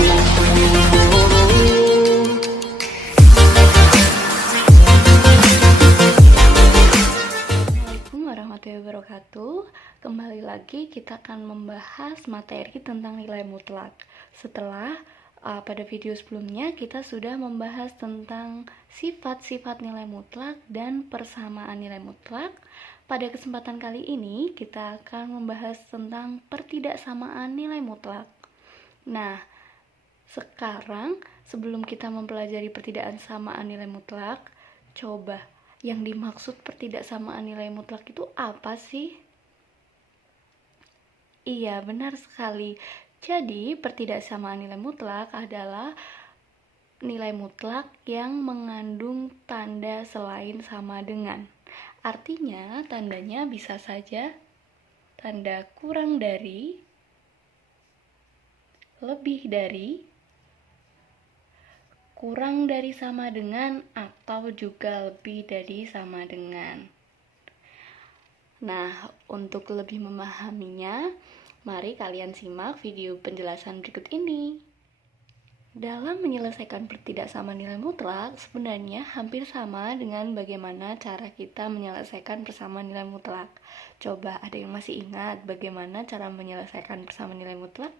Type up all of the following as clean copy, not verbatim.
Assalamualaikum warahmatullahi wabarakatuh. Kembali lagi kita akan membahas materi tentang nilai mutlak. Setelah pada video sebelumnya kita sudah membahas tentang sifat-sifat nilai mutlak dan persamaan nilai mutlak. Pada kesempatan kali ini kita akan membahas tentang pertidaksamaan nilai mutlak. Nah, sekarang sebelum kita mempelajari pertidaksamaan nilai mutlak, coba yang dimaksud pertidaksamaan nilai mutlak itu apa sih? Iya, benar sekali. Jadi, pertidaksamaan nilai mutlak adalah nilai mutlak yang mengandung tanda selain sama dengan. Artinya, tandanya bisa saja tanda kurang dari, lebih dari, kurang dari sama dengan, atau juga lebih dari sama dengan. Nah, untuk lebih memahaminya, mari kalian simak video penjelasan berikut ini. Dalam menyelesaikan pertidaksamaan nilai mutlak, sebenarnya hampir sama dengan bagaimana cara kita menyelesaikan persamaan nilai mutlak. Coba ada yang masih ingat bagaimana cara menyelesaikan persamaan nilai mutlak?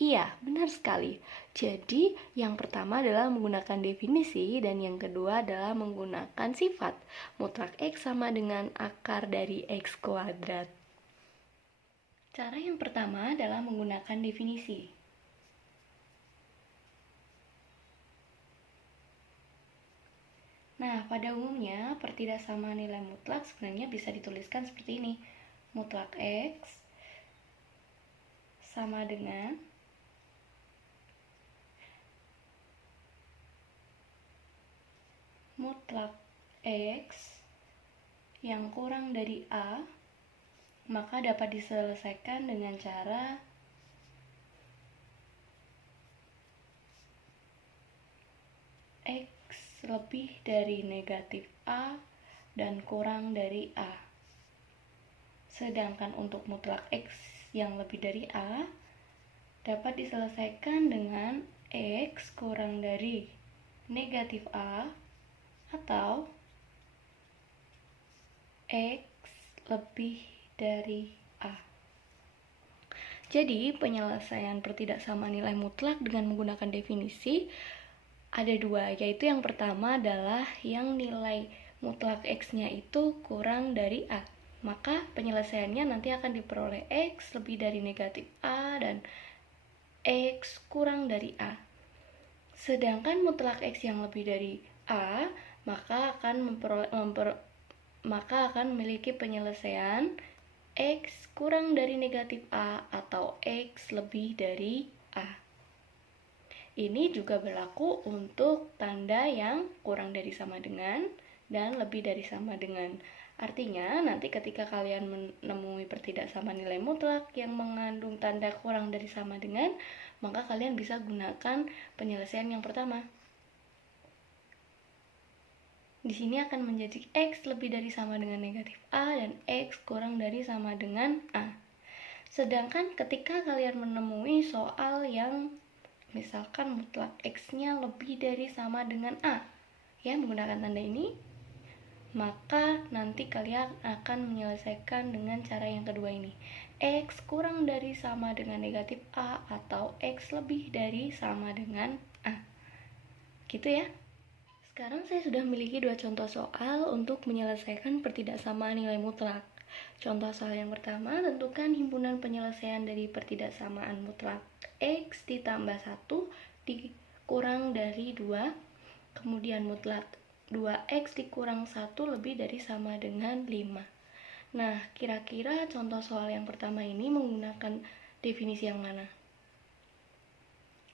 Iya, benar sekali. Jadi, yang pertama adalah menggunakan definisi dan yang kedua adalah menggunakan sifat. Mutlak X sama dengan akar dari X kuadrat. Cara yang pertama adalah menggunakan definisi. Nah, pada umumnya pertidaksamaan nilai mutlak sebenarnya bisa dituliskan seperti ini. Mutlak X sama dengan mutlak X yang kurang dari A, maka dapat diselesaikan dengan cara X lebih dari negatif A dan kurang dari A. Sedangkan untuk mutlak X yang lebih dari A dapat diselesaikan dengan X kurang dari negatif A atau X lebih dari A. Jadi, penyelesaian pertidaksamaan nilai mutlak dengan menggunakan definisi ada dua, yaitu yang pertama adalah yang nilai mutlak X-nya itu kurang dari A. Maka penyelesaiannya nanti akan diperoleh X lebih dari negatif A dan X kurang dari A. Sedangkan mutlak X yang lebih dari A, maka akan memiliki penyelesaian X kurang dari negatif A atau X lebih dari A. Ini juga berlaku untuk tanda yang kurang dari sama dengan dan lebih dari sama dengan. Artinya, nanti ketika kalian menemui pertidaksamaan nilai mutlak yang mengandung tanda kurang dari sama dengan, maka kalian bisa gunakan penyelesaian yang pertama. Di sini akan menjadi X lebih dari sama dengan negatif A dan X kurang dari sama dengan A. Sedangkan ketika kalian menemui soal yang misalkan mutlak X-nya lebih dari sama dengan A, ya, menggunakan tanda ini, maka nanti kalian akan menyelesaikan dengan cara yang kedua ini. X kurang dari sama dengan negatif A atau X lebih dari sama dengan A. Gitu ya. Sekarang saya sudah memiliki dua contoh soal untuk menyelesaikan pertidaksamaan nilai mutlak. Contoh soal yang pertama, tentukan himpunan penyelesaian dari pertidaksamaan mutlak X ditambah 1 dikurang dari 2, kemudian mutlak 2X dikurang 1 lebih dari sama dengan 5. Nah, kira-kira contoh soal yang pertama ini menggunakan definisi yang mana?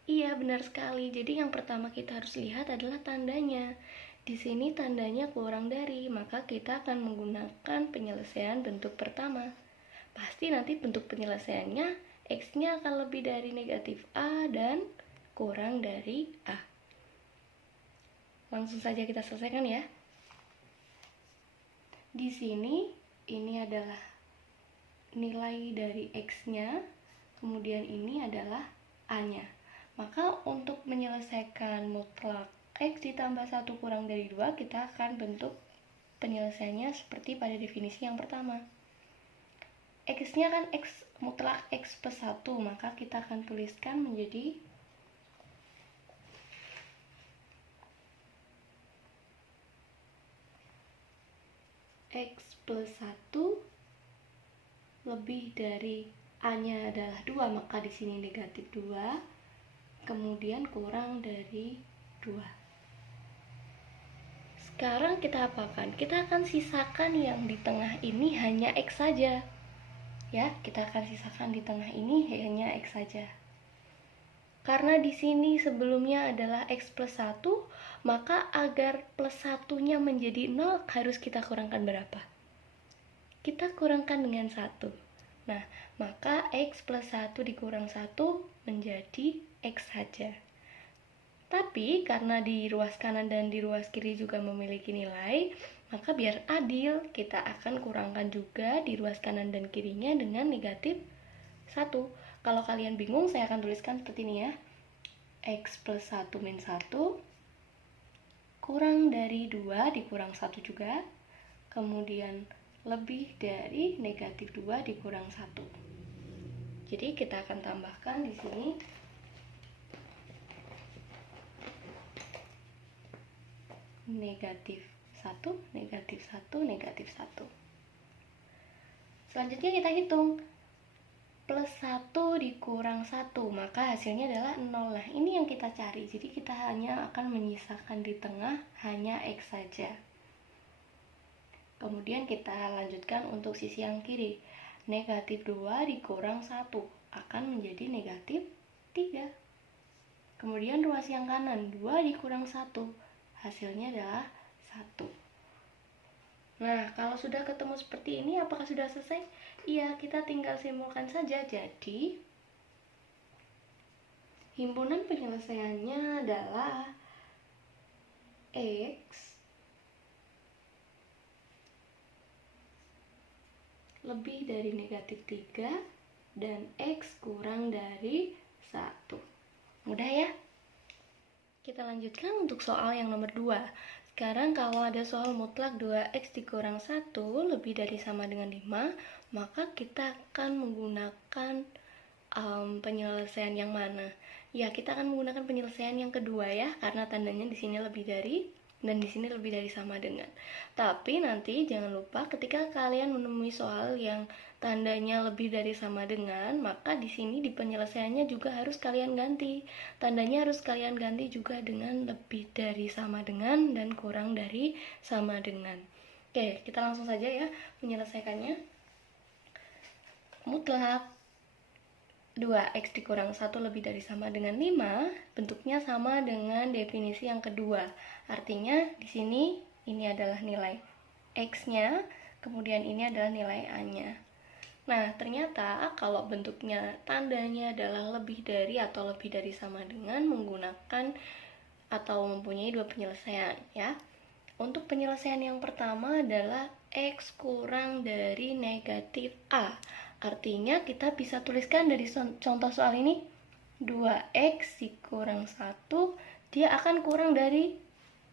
Iya, benar sekali. Jadi yang pertama kita harus lihat adalah tandanya. Di sini tandanya kurang dari, maka kita akan menggunakan penyelesaian bentuk pertama. Pasti nanti bentuk penyelesaiannya X-nya akan lebih dari negatif A dan kurang dari A. Langsung saja kita selesaikan ya. Di sini ini adalah nilai dari X-nya, kemudian ini adalah A-nya. Maka untuk menyelesaikan mutlak X ditambah 1 kurang dari 2, kita akan bentuk penyelesaiannya seperti pada definisi yang pertama. X-nya kan X mutlak X plus 1, maka kita akan tuliskan menjadi X plus 1 lebih dari A-nya adalah 2, maka di sini negatif 2, kemudian kurang dari 2. Sekarang kita apakan? Kita akan sisakan yang di tengah ini hanya X saja. Ya, kita akan sisakan di tengah ini hanya X saja. Karena di sini sebelumnya adalah X plus 1, maka agar plus 1-nya menjadi 0 harus kita kurangkan berapa? Kita kurangkan dengan 1. Nah, maka X plus 1 dikurang 1 menjadi X saja. Tapi karena di ruas kanan dan di ruas kiri juga memiliki nilai, maka biar adil, kita akan kurangkan juga di ruas kanan dan kirinya dengan negatif 1. Kalau kalian bingung, saya akan tuliskan seperti ini ya. X plus 1 min 1 kurang dari 2 dikurang 1 juga, kemudian lebih dari negatif 2 dikurang 1. Jadi kita akan tambahkan di sini negatif 1, negatif 1, negatif 1. Selanjutnya kita hitung plus 1 dikurang 1, maka hasilnya adalah 0. Nah, ini yang kita cari. Jadi kita hanya akan menyisakan di tengah hanya X saja. Kemudian kita lanjutkan untuk sisi yang kiri. Negatif 2 dikurang 1 akan menjadi negatif 3. Kemudian ruas yang kanan, 2 dikurang 1, hasilnya adalah 1. Nah, kalau sudah ketemu seperti ini, apakah sudah selesai? Iya, kita tinggal simpulkan saja. Jadi, himpunan penyelesaiannya adalah X lebih dari negatif 3 dan X kurang dari 1. Mudah ya? Kita lanjutkan untuk soal yang nomor 2. Sekarang kalau ada soal mutlak 2x dikurang 1 lebih dari sama dengan 5, maka kita akan menggunakan penyelesaian yang mana? Ya, kita akan menggunakan penyelesaian yang kedua ya, karena tandanya di sini lebih dari dan di sini lebih dari sama dengan. Tapi nanti jangan lupa ketika kalian menemui soal yang tandanya lebih dari sama dengan, maka di sini di penyelesaiannya juga harus kalian ganti. Tandanya harus kalian ganti juga dengan lebih dari sama dengan dan kurang dari sama dengan. Oke, kita langsung saja ya menyelesaikannya. Mutlak 2x dikurang 1 lebih dari sama dengan 5, bentuknya sama dengan definisi yang kedua. Artinya di sini ini adalah nilai x-nya, kemudian ini adalah nilai a-nya. Nah, ternyata kalau bentuknya tandanya adalah lebih dari atau lebih dari sama dengan menggunakan atau mempunyai dua penyelesaian ya. Untuk penyelesaian yang pertama adalah x kurang dari negatif a. Artinya kita bisa tuliskan dari contoh soal ini 2x dikurang 1, dia akan kurang dari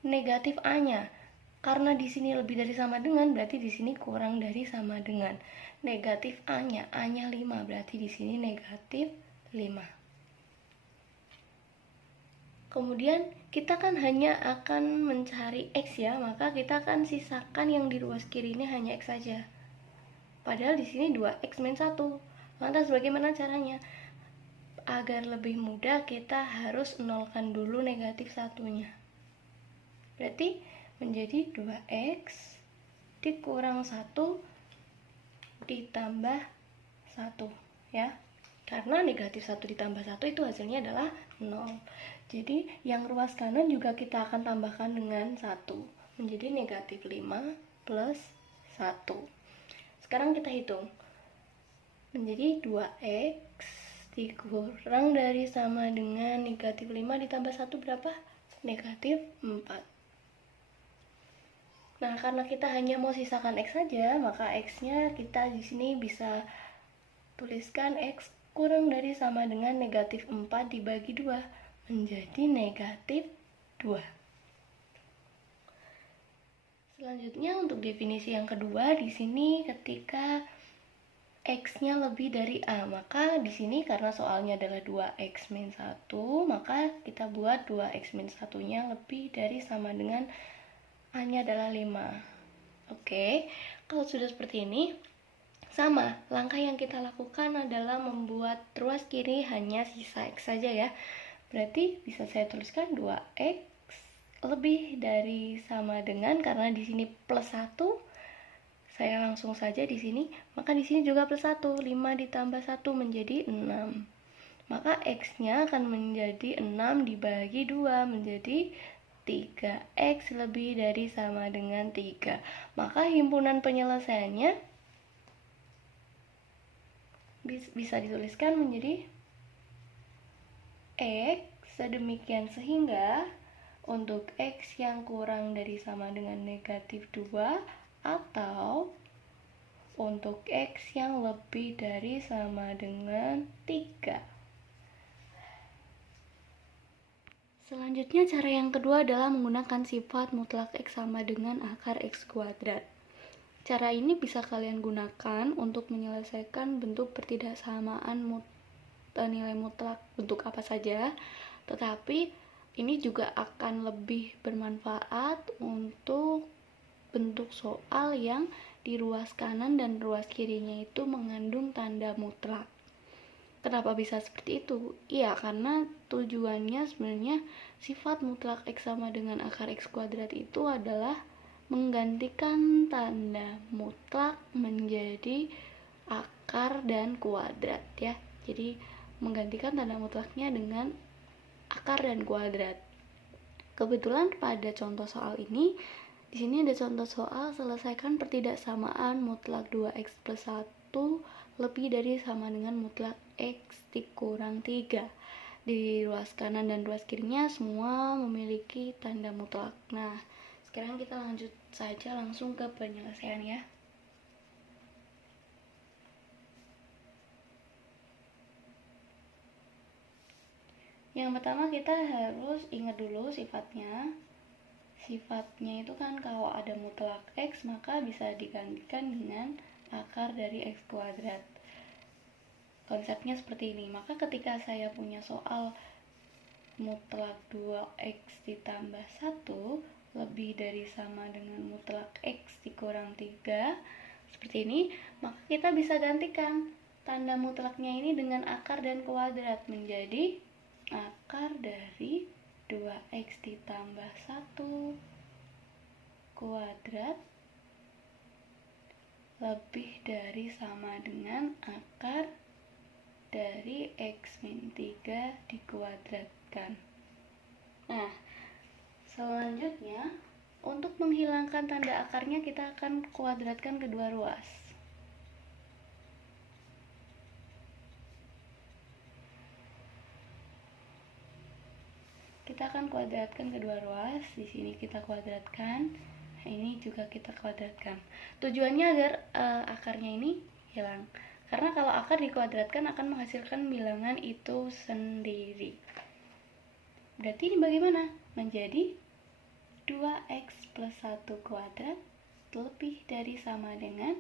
negatif a-nya. Karena di sini lebih dari sama dengan, berarti di sini kurang dari sama dengan. Negatif a-nya 5, berarti di sini negatif 5. Kemudian kita kan hanya akan mencari x ya, maka kita akan sisakan yang di ruas kiri ini hanya x saja. Padahal di sini 2x min 1. Lantas bagaimana caranya? Agar lebih mudah kita harus nolkan dulu negatif 1-nya. Berarti menjadi 2x dikurang 1 ditambah 1 ya. Karena negatif 1 ditambah 1 itu hasilnya adalah 0. Jadi yang ruas kanan juga kita akan tambahkan dengan 1. Menjadi negatif 5 plus 1. Sekarang kita hitung. Menjadi 2x dikurang dari sama dengan negatif 5 ditambah 1 berapa? Negatif 4. Nah, karena kita hanya mau sisakan x saja, maka x-nya kita di sini bisa tuliskan x kurang dari sama dengan negatif 4 dibagi 2 menjadi negatif 2. Selanjutnya untuk definisi yang kedua, di sini ketika X-nya lebih dari A, maka di sini karena soalnya adalah 2X min 1, maka kita buat 2X min 1-nya lebih dari sama dengan A-nya adalah 5. Oke, kalau sudah seperti ini, sama, langkah yang kita lakukan adalah membuat ruas kiri hanya sisa X saja ya. Berarti bisa saya tuliskan 2X lebih dari sama dengan, karena di sini plus 1, saya langsung saja di sini, maka di sini juga plus 1, 5 ditambah 1 menjadi 6. Maka X-nya akan menjadi 6 dibagi 2 menjadi 3X lebih dari sama dengan 3. Maka himpunan penyelesaiannya bisa dituliskan menjadi X sedemikian sehingga untuk X yang kurang dari sama dengan negatif 2 atau untuk X yang lebih dari sama dengan 3. Selanjutnya cara yang kedua adalah menggunakan sifat mutlak X sama dengan akar X kuadrat. Cara ini bisa kalian gunakan untuk menyelesaikan bentuk pertidaksamaan nilai mutlak bentuk apa saja, tetapi ini juga akan lebih bermanfaat untuk bentuk soal yang di ruas kanan dan ruas kirinya itu mengandung tanda mutlak. Kenapa bisa seperti itu? Iya, karena tujuannya sebenarnya sifat mutlak X sama dengan akar X kuadrat itu adalah menggantikan tanda mutlak menjadi akar dan kuadrat ya. Jadi menggantikan tanda mutlaknya dengan akar dan kuadrat. Kebetulan pada contoh soal ini, di sini ada contoh soal selesaikan pertidaksamaan mutlak 2X plus 1 lebih dari sama dengan mutlak X dikurang 3. Di ruas kanan dan ruas kirinya semua memiliki tanda mutlak. Nah, sekarang kita lanjut saja langsung ke penyelesaian ya. Yang pertama kita harus ingat dulu sifatnya. Sifatnya itu kan kalau ada mutlak X maka bisa digantikan dengan akar dari X kuadrat. Konsepnya seperti ini. Maka ketika saya punya soal mutlak 2X ditambah 1 lebih dari sama dengan mutlak X dikurang 3 seperti ini, maka kita bisa gantikan tanda mutlaknya ini dengan akar dan kuadrat menjadi akar dari 2X ditambah 1 kuadrat lebih dari sama dengan akar dari X min 3 dikuadratkan. Nah, selanjutnya untuk menghilangkan tanda akarnya kita akan kuadratkan kedua ruas. Kita akan kuadratkan kedua ruas. Di sini kita kuadratkan, ini juga kita kuadratkan. Tujuannya agar akarnya ini hilang. Karena kalau akar dikuadratkan akan menghasilkan bilangan itu sendiri. Berarti ini bagaimana? Menjadi 2X plus 1 kuadrat lebih dari sama dengan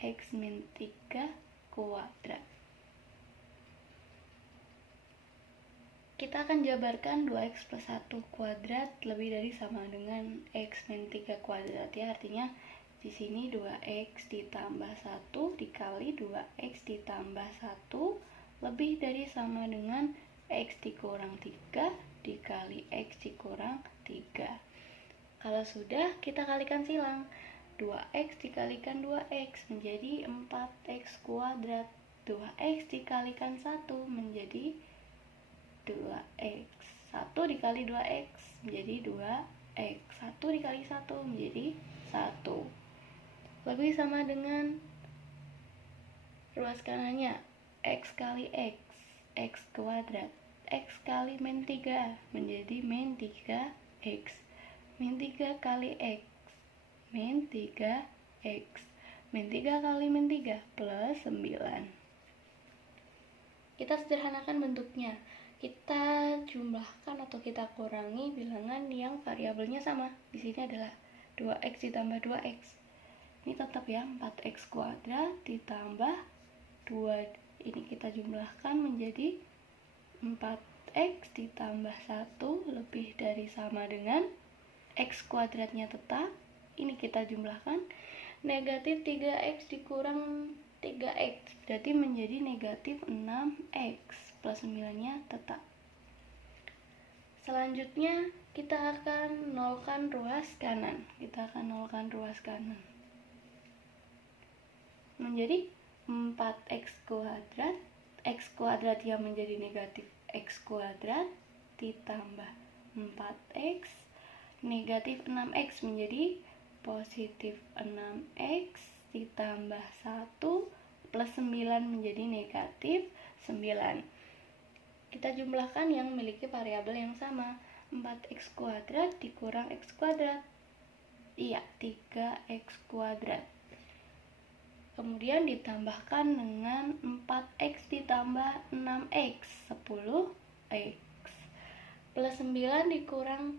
X min 3 kuadrat. Kita akan jabarkan 2X plus 1 kuadrat lebih dari sama dengan X min 3 kuadrat ya. Artinya di sini 2X ditambah 1 dikali 2X ditambah 1 lebih dari sama dengan X dikurang 3 dikali X dikurang 3. Kalau sudah, kita kalikan silang. 2X dikalikan 2X menjadi 4X kuadrat. 2X dikalikan 1 menjadi 2X. 1 dikali 2X menjadi 2X. 1 dikali 1 menjadi 1. Lebih sama dengan ruas kanannya. X kali X. X kuadrat. X kali min 3 menjadi min 3X. Min 3 kali X. Min 3X. Min 3 kali min 3 plus 9. Kita sederhanakan bentuknya. Kita jumlahkan atau kita kurangi bilangan yang variabelnya sama. Di sini adalah 2x ditambah 2x. Ini tetap ya, 4x kuadrat ditambah 2. Ini kita jumlahkan menjadi 4x ditambah 1 lebih dari sama dengan x kuadratnya tetap. Ini kita jumlahkan, negatif 3x dikurang 3x berarti menjadi negatif 6x plus 9 nya tetap. Selanjutnya kita akan nolkan ruas kanan. Menjadi 4x kuadrat, x kuadrat yang menjadi negatif x kuadrat ditambah 4x, negatif 6x menjadi positif 6x ditambah 1 plus 9 menjadi negatif 9. Kita jumlahkan yang memiliki variabel yang sama. 4x kuadrat dikurang x kuadrat. Iya, 3x kuadrat. Kemudian ditambahkan dengan 4x ditambah 6x, 10x. Plus 9 dikurang,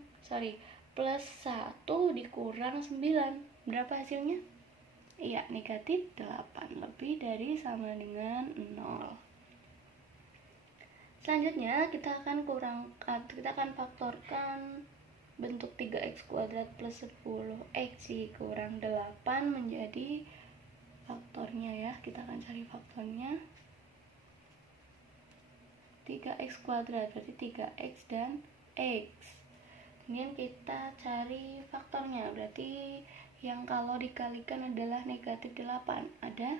plus 1 dikurang 9. Berapa hasilnya? Iya, negatif 8, lebih dari sama dengan 0. Selanjutnya kita akan faktorkan bentuk 3x kuadrat plus 10x dikurang 8 menjadi faktornya ya. Kita akan cari faktornya. 3x kuadrat berarti 3x dan x. Kemudian kita cari faktornya, berarti yang kalau dikalikan adalah negatif 8. Ada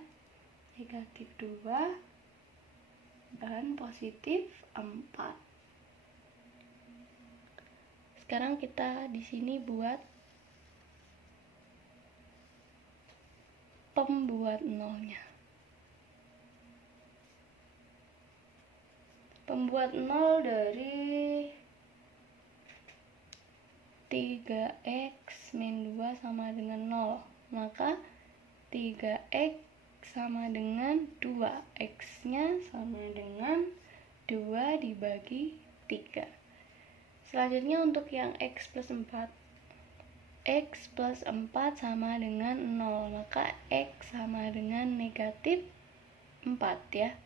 negatif 2 dan positif 4. Sekarang kita di sini buat pembuat nolnya. Pembuat nol dari 3x min 2 sama dengan 0. Maka 3x sama dengan 2. X-nya sama dengan 2 dibagi 3. Selanjutnya untuk yang x plus 4. X plus 4 sama dengan 0. Maka x sama dengan negatif 4 ya.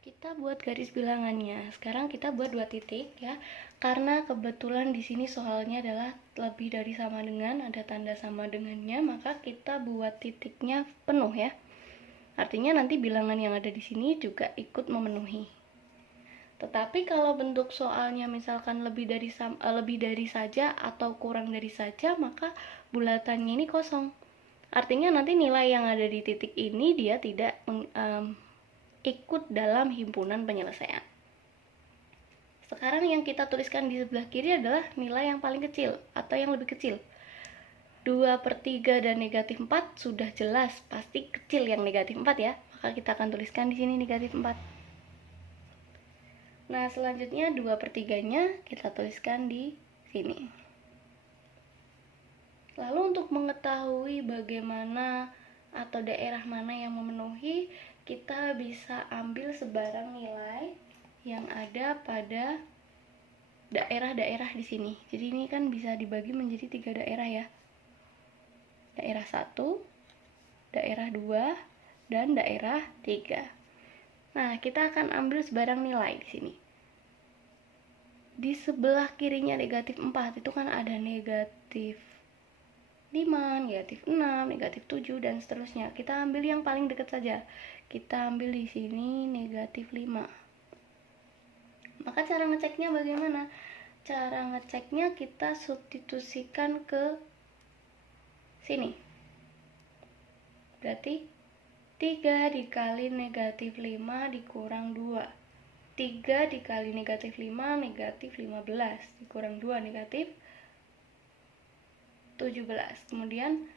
Kita buat garis bilangannya. Sekarang kita buat 2 titik ya. Karena kebetulan di sini soalnya adalah lebih dari sama dengan, ada tanda sama dengannya, maka kita buat titiknya penuh ya. Artinya nanti bilangan yang ada di sini juga ikut memenuhi. Tetapi kalau bentuk soalnya misalkan lebih dari saja atau kurang dari saja, maka bulatannya ini kosong. Artinya nanti nilai yang ada di titik ini dia tidak ikut dalam himpunan penyelesaian. Sekarang yang kita tuliskan di sebelah kiri adalah nilai yang paling kecil atau yang lebih kecil. 2/3 dan negatif 4 sudah jelas pasti kecil yang negatif 4 ya. Maka kita akan tuliskan di sini negatif 4. Nah, selanjutnya 2/3-nya kita tuliskan di sini. Lalu untuk mengetahui bagaimana atau daerah mana yang memenuhi, kita bisa ambil sebarang nilai yang ada pada daerah-daerah di sini. Jadi ini kan bisa dibagi menjadi 3 daerah ya. Daerah 1, daerah 2, dan daerah 3. Nah, kita akan ambil sebarang nilai di sini. Di sebelah kirinya negatif 4 itu kan ada negatif 5, negatif 6, negatif 7, dan seterusnya. Kita ambil yang paling dekat saja. Kita ambil di sini negatif 5. Maka cara ngeceknya bagaimana? Cara ngeceknya kita substitusikan ke sini. Berarti 3 dikali negatif 5 dikurang 2. 3 dikali negatif 5, negatif 15. Dikurang 2, negatif 17. Kemudian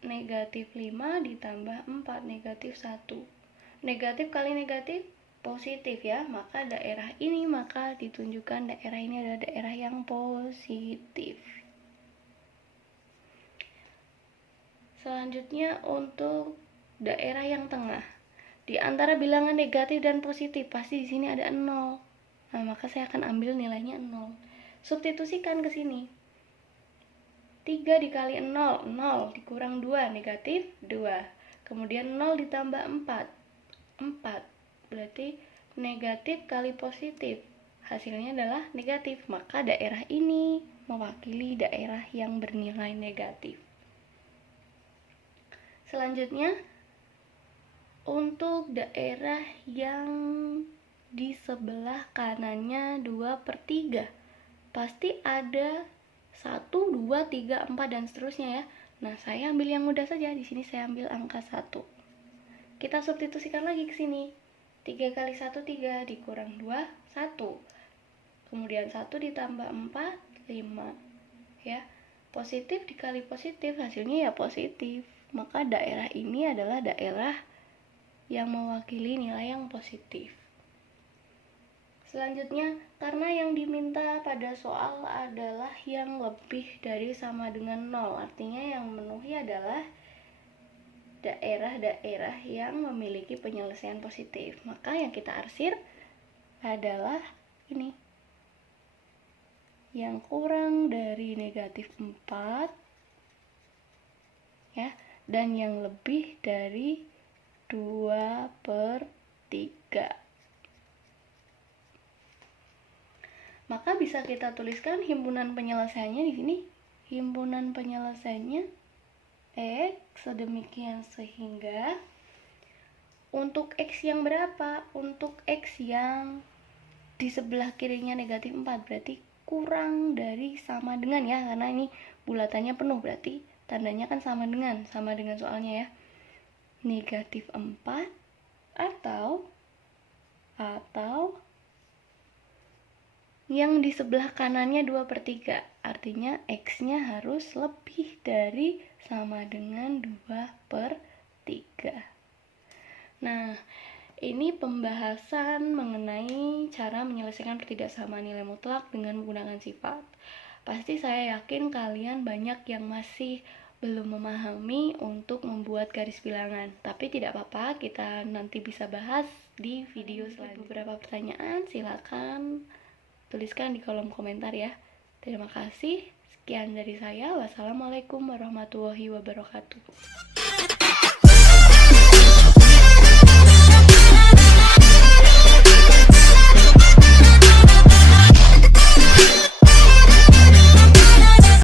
negatif 5 ditambah 4, negatif 1. Negatif kali negatif positif ya. Maka daerah ini, maka ditunjukkan daerah ini adalah daerah yang positif. Selanjutnya untuk daerah yang tengah. Di antara bilangan negatif dan positif pasti di sini ada 0. Nah, maka saya akan ambil nilainya 0. Substitusikan ke sini. 3 dikali 0, 0 dikurang 2, negatif 2. Kemudian 0 ditambah 4, 4. Berarti negatif kali positif, hasilnya adalah negatif. Maka daerah ini mewakili daerah yang bernilai negatif. Selanjutnya, untuk daerah yang di sebelah kanannya 2/3, pasti ada 1, 2, 3, 4 dan seterusnya ya. Nah, saya ambil yang mudah saja. Di sini saya ambil angka 1. Kita substitusikan lagi ke sini. 3 kali 1 3 dikurang 2 1. Kemudian 1 ditambah 4 5. Ya. Positif dikali positif hasilnya ya positif. Maka daerah ini adalah daerah yang mewakili nilai yang positif. Selanjutnya, karena yang diminta pada soal adalah yang lebih dari sama dengan 0, artinya yang memenuhi adalah daerah-daerah yang memiliki penyelesaian positif. Maka yang kita arsir adalah ini. Yang kurang dari negatif 4 ya, dan yang lebih dari 2/3. Maka bisa kita tuliskan himpunan penyelesaiannya di sini. Himpunan penyelesaiannya X sedemikian sehingga untuk X yang berapa? Untuk X yang di sebelah kirinya negatif 4 berarti kurang dari sama dengan ya, karena ini bulatannya penuh berarti tandanya kan sama dengan soalnya ya. Negatif 4 atau yang di sebelah kanannya 2/3, artinya X-nya harus lebih dari sama dengan 2/3. Nah, ini pembahasan mengenai cara menyelesaikan ketidaksamaan nilai mutlak dengan menggunakan sifat. Pasti saya yakin kalian banyak yang masih belum memahami untuk membuat garis bilangan, tapi tidak apa-apa, kita nanti bisa bahas di video selanjutnya. Beberapa pertanyaan silakan tuliskan di kolom komentar ya. Terima kasih. Sekian dari saya. Wassalamualaikum warahmatullahi wabarakatuh.